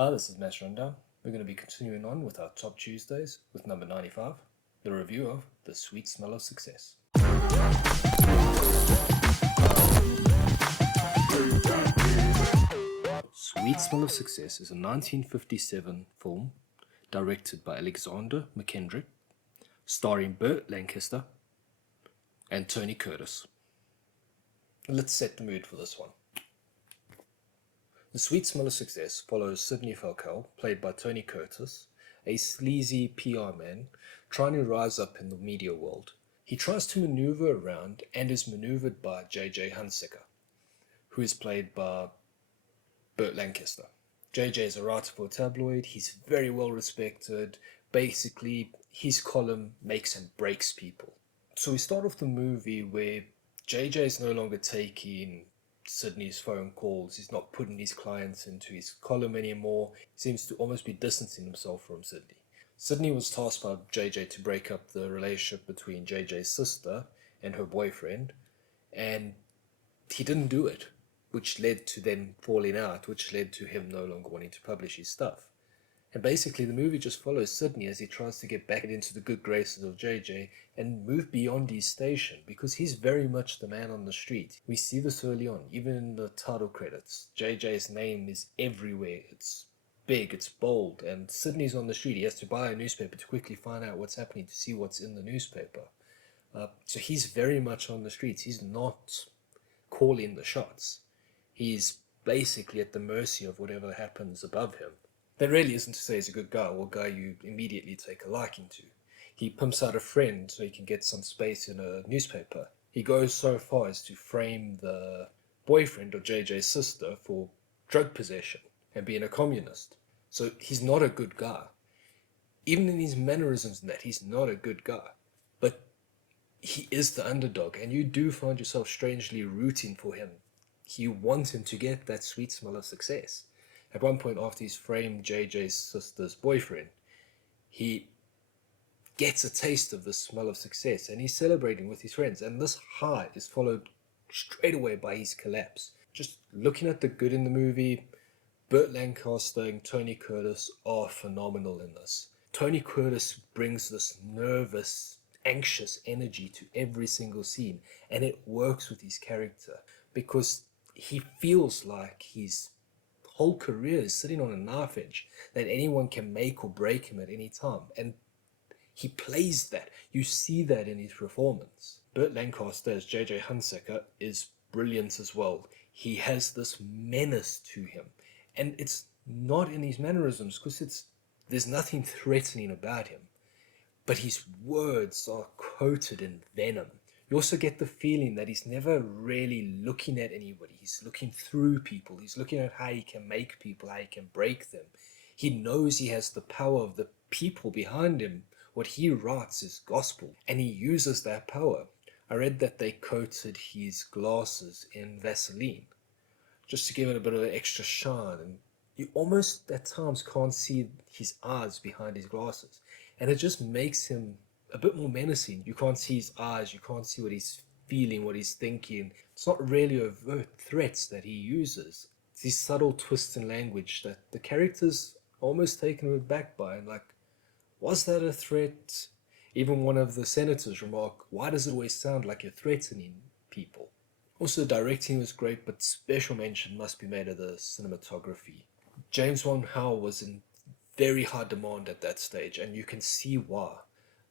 Hi, this is Mass Rundown. We're going to be continuing on with our Top Tuesdays with number 95, the review of The Sweet Smell of Success. Sweet Smell of Success is a 1957 film directed by Alexander Mackendrick, starring Burt Lancaster and Tony Curtis. Let's set the mood for this one. The Sweet Smell of Success follows Sidney Falco, played by Tony Curtis, a sleazy PR man trying to rise up in the media world. He tries to maneuver around and is maneuvered by J.J. Hunsecker, who is played by Burt Lancaster. J.J. is a writer for a tabloid. He's very well respected. Basically, his column makes and breaks people. So we start off the movie where J.J. is no longer taking Sidney's phone calls. He's not putting his clients into his column anymore. He seems to almost be distancing himself from Sidney. Sidney was tasked by JJ to break up the relationship between JJ's sister and her boyfriend, and he didn't do it, which led to them falling out, which led to him no longer wanting to publish his stuff. And basically, the movie just follows Sidney as he tries to get back into the good graces of JJ and move beyond his station, because he's very much the man on the street. We see this early on, even in the title credits. JJ's name is everywhere. It's big, it's bold, and Sidney's on the street. He has to buy a newspaper to quickly find out what's happening, to see what's in the newspaper. So he's very much on the streets. He's not calling the shots. He's basically at the mercy of whatever happens above him. That really isn't to say he's a good guy or a guy you immediately take a liking to. He pimps out a friend so he can get some space in a newspaper. He goes so far as to frame the boyfriend of JJ's sister for drug possession and being a communist. So he's not a good guy. Even in his mannerisms and that, he's not a good guy. But he is the underdog, and you do find yourself strangely rooting for him. You want him to get that sweet smell of success. At one point, after he's framed JJ's sister's boyfriend, he gets a taste of the smell of success and he's celebrating with his friends. And this high is followed straight away by his collapse. Just looking at the good in the movie, Burt Lancaster and Tony Curtis are phenomenal in this. Tony Curtis brings this nervous, anxious energy to every single scene, and it works with his character because he feels like his whole career is sitting on a knife edge that anyone can make or break him at any time, and he plays that. You see that in his performance. Burt Lancaster as J.J. Hunsecker is brilliant as well. He has this menace to him, and it's not in his mannerisms because there's nothing threatening about him, but his words are coated in venom. You also get the feeling that he's never really looking at anybody. He's looking through people. He's looking at how he can make people, how he can break them. He knows he has the power of the people behind him. What he writes is gospel, and he uses that power. I read that they coated his glasses in Vaseline just to give it a bit of an extra shine, and you almost at times can't see his eyes behind his glasses, and it just makes him a bit more menacing. You can't see his eyes, you can't see what he's feeling, what he's thinking. It's not really overt threats that he uses. It's these subtle twists in language that the character's almost taken aback by, and like, was that a threat? Even one of the senators remarked, why does it always sound like you're threatening people? Also, directing was great, but special mention must be made of the cinematography. James Wan Howe was in very high demand at that stage, and you can see why.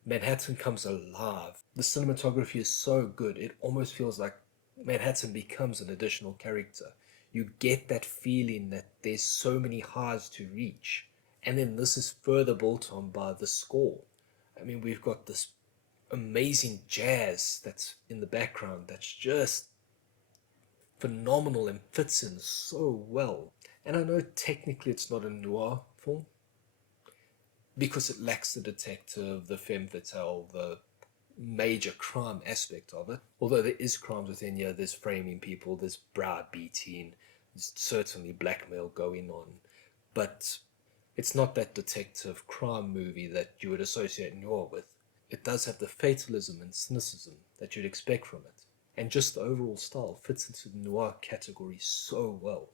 Manhattan comes alive. The cinematography is so good, it almost feels like Manhattan becomes an additional character. You get that feeling that there's so many highs to reach. And then this is further built on by the score. I mean, we've got this amazing jazz that's in the background that's just phenomenal and fits in so well. And I know technically it's not a noir film, because it lacks the detective, the femme fatale, the major crime aspect of it. Although there is crimes within here, there's framing people, there's browbeating, there's certainly blackmail going on. But it's not that detective crime movie that you would associate noir with. It does have the fatalism and cynicism that you'd expect from it. And just the overall style fits into the noir category so well.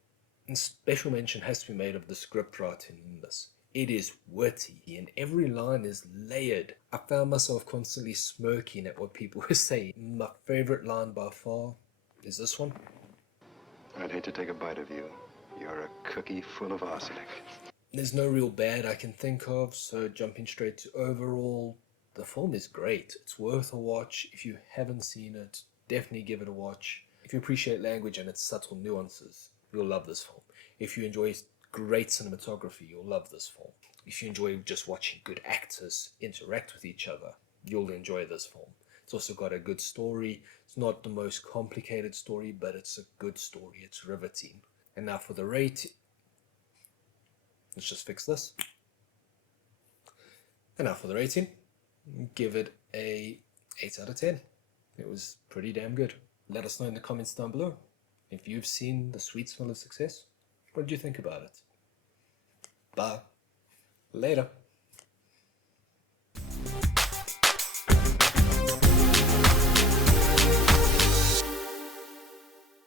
And special mention has to be made of the script writing in this. It is witty and every line is layered. I found myself constantly smirking at what people were saying. My favorite line by far is this one. I'd hate to take a bite of you. You're a cookie full of arsenic. There's no real bad I can think of, so jumping straight to overall, the film is great. It's worth a watch. If you haven't seen it, definitely give it a watch. If you appreciate language and its subtle nuances, you'll love this film. If you enjoy great cinematography, you'll love this film. If you enjoy just watching good actors interact with each other, you'll enjoy this film. It's also got a good story. It's not the most complicated story, but it's a good story. It's riveting. And now for the rate. Let's just fix this. And now for the rating. Give it a 8 out of 10. It was pretty damn good. Let us know in the comments down below if you've seen The Sweet Smell of Success. What did you think about it? Bye. Later.